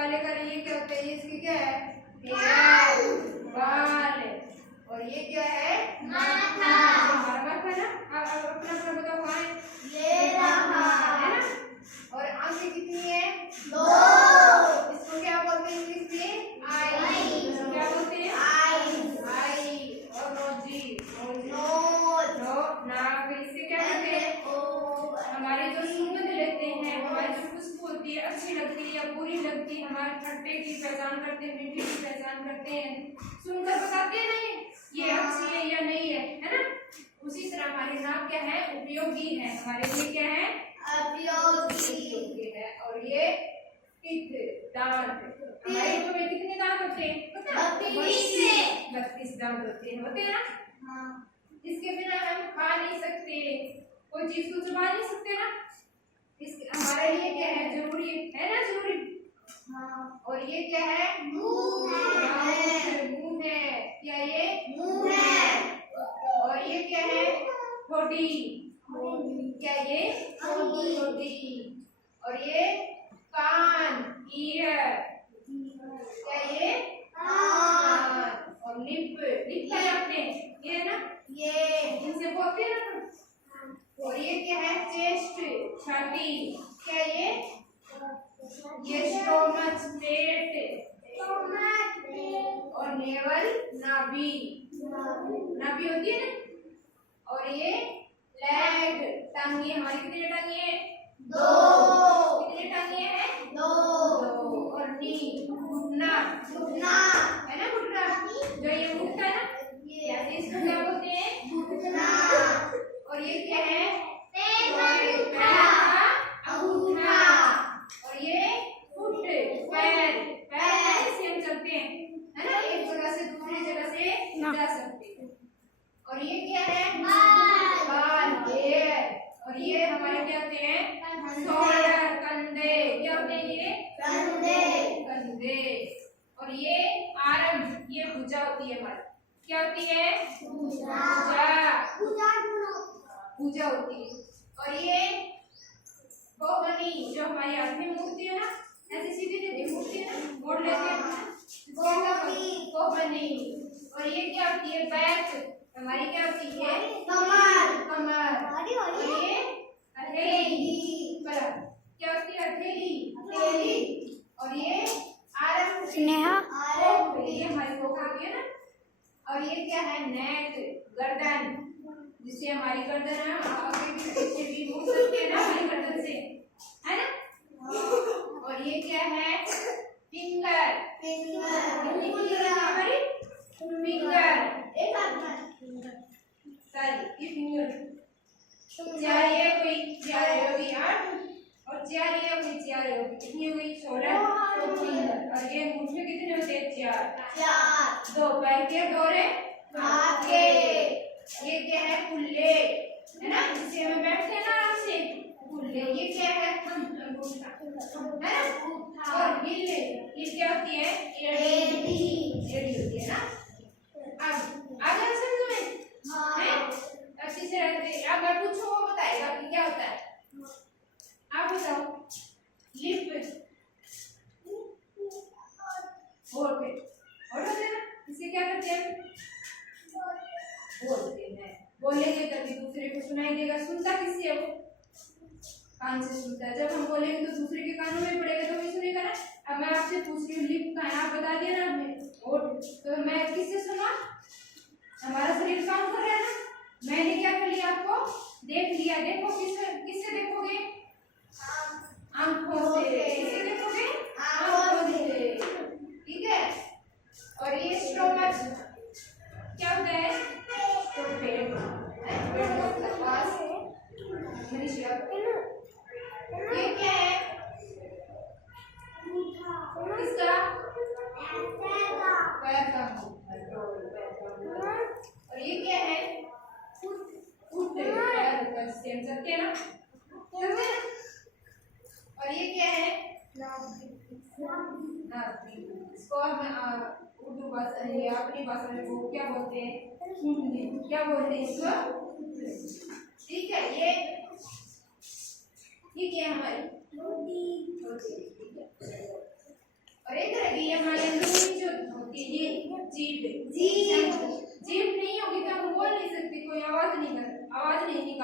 काले काले ये क्या होते हैं? ये इसके क्या है? हेयर, बाल। और ये क्या है? माथा। हमारा माथा ना। अब अपना अपना बताओ कहाँ है? ये रहा है ना। और आंखें कितनी है? 2। इसको क्या बोलते हैं इंग्लिश में? आई। क्या बोलते हैं? आई। और नाक। इससे क्या करते हैं? हमारे जो सुगंध लेते हैं, हमारी जो खुशबू होती है, अच्छी लगती है या बुरी लगती है, हमारे खट्टे की पहचान करते हैं, मीठे की पहचान करते हैं, सुनकर बताते हैं नहीं ये अच्छी है या नहीं है ना। उसी तरह हमारी नाक क्या है? उपयोगी है, हमारे लिए क्या है? उपयोगी है। और ये दांत, हमारे मुंह में कितने दांत होते हैं? 32 दांत होते हैं ना। इसके बिना हम खा नहीं सकते, कोई चीज को चबा नहीं सकते ना। इस हमारे लिए क्या है? जरूरी है ना, जरूरी। और ये क्या है? मुंह है। क्या ये? मुंह है। और ये क्या है? ठोड़ी। क्या ये? ठोड़ी। और ये कान, ईयर। क्या ये? कान। और लिप, लिखा है आपने, ये है ना, ये इनसे बोलते हैं ना। और ये क्या है? चेस्ट, छाती। क्या ये? स्टोमच, पेट। और नेवल, नाभि। नाभि होती है ना। और ये लेग, टांगे। हमारी कितनी टांगे हैं? 2। कितनी टांगे हैं? 2। और नी, घुटना। है ना, घुटना जो ये उठता है ना, ये इसको क्या बोलते हैं? घुटना। और ये क्या है? पैर का अंगूठा। और ये फुट, पैर। पैर से हम चलते हैं, है ना, एक जगह से दूसरी जगह से जा सकते हैं। और ये क्या है? बाल, हेयर। और ये हमारे क्या होते हैं? शोल्डर, कंधे। क्या होते हैं ये? कंधे। और ये आर्म, ये भुजा होती है हमारी। क्या होती है? भुजा होती है। और ये कोहनी, जो हमारी आंख में मूर्ति है ना, ऐसे सीधी सीधी मूर्ति है ना, मोड़ लेते हैं, कोहनी। और ये क्या होती है? बैक, हमारी क्या होती है? कमर। और ये हथेली, क्या होती है? हथेली। और ये आर्म, स्नेहा, ये हमारी कोख होती है ना। और ये क्या है? नेक, गर्दन, जिससे हमारी गर्दन है, आगे भी पीछे भी मुड़ सकते हैं ना हमारी गर्दन से, है ना। और ये क्या है? फिंगर। हमारी फिंगर, सारी ये फिंगर। चार ये कोई, चार ये होगी 8। और चार ये कोई, चार ये होगी कितनी हुई? 16। और ये मुट्ठी कितने होते हैं? 4। 2 पैर के दोरे आगे। ये क्या है? कुल्ले, है ना, जिससे हम बैठते हैं ना आराम से, कुल्ले। ये क्या है? अंगूठा, है ना। और गिल्ले, ये क्या होती है? एड़ी होती है ना। अब आगे समझ में है? अच्छी से रहते। अगर पूछो वो बताएगा कि क्या होता है। आप बताओ। लिप, होठ होते हैं ना, इसे क्या करते हैं? बोलते हैं। बोलेंगे तभी दूसरे को सुनाई देगा। सुनता किससे है? वो कान से सुनता है। जब हम बोलेंगे तो दूसरे के कानों में पड़ेगा तो भी सुनेगा ना। अब मैं आपसे पूछ रही हूँ लिप का है, आप बता दिया ना आपने, होठ, तो मैं किससे सुना? हमारा शरीर काम कर रहा है ना। मैंने क्या कर लिया? आपको देख लिया। देखो किससे देखोगे? आंखों से। किससे देखोगे? आंखों से। ठीक है। और ये स्टोमच क्या होता है? पेट, ये क्या है? किसका? पैर का। और ये क्या है? फुट, पैर ऊपर से हम चलते हैं ना, चलते हैं। और ये क्या है? नाभि। इसको उर्दू भाषा है, अपनी भाषा में वो क्या बोलते हैं? क्या बोलते हैं इसको? ठीक है। ये क्या है? हमारी छोटी। ठीक है।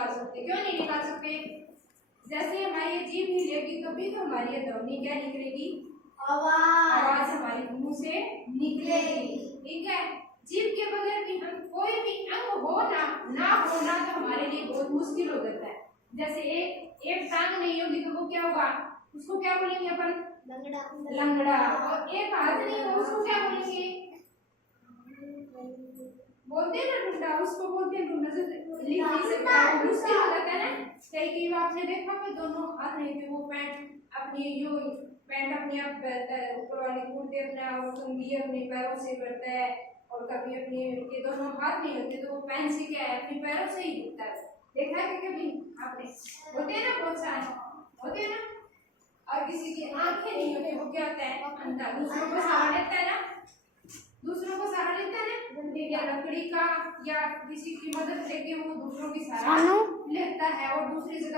निकाल सकते। क्यों नहीं निकाल सकते? जैसे हमारी ये जीभ हिलेगी तभी तो हमारी ये ध्वनि क्या निकलेगी? आवाज हमारी मुंह से निकलेगी। ठीक है, जीभ के बगैर भी हम कोई भी अंग हो ना होना तो हमारे लिए बहुत मुश्किल हो जाता है। जैसे एक टांग नहीं होगी तो वो क्या होगा? उसको क्या बोलेंगे अपन? लंगड़ा। और एक हाथ नहीं हो उसको क्या बोलेंगे? बोलते हैं ना ढूंढा, उसको बोलते हैं ढूंढा। लिख नहीं सकता, मुश्किल हो जाता है ना। कई बार आपने देखा कि दोनों हाथ नहीं थे, वो पैंट अपनी यूं पैंट अपने आप पहनता है, ऊपर वाली कुर्ते अपना उंगली अपने पैरों से करता है, और कभी अपने ये दोनों हाथ नहीं होते तो वो पैंट से क्या है अपने पैरों से ही दिखता है। देखा है कि कभी आपने? होते हैं ना बहुत सारे, होते हैं ना। और किसी की आंखें नहीं होती वो क्या होता है? अंधा। दूसरों को सहारा देता है ना, दूसरों को सहारा देता है ना, या लकड़ी का या किसी की मदद लेके वो दूसरों की सहारा लेता है और दूसरी जगह